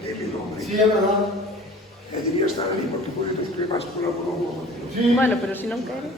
temi non. Sì, è verdad. E debía estar ali porque foi dos que máis colaborou con o motivo. Sí. Bueno, pero se non quere...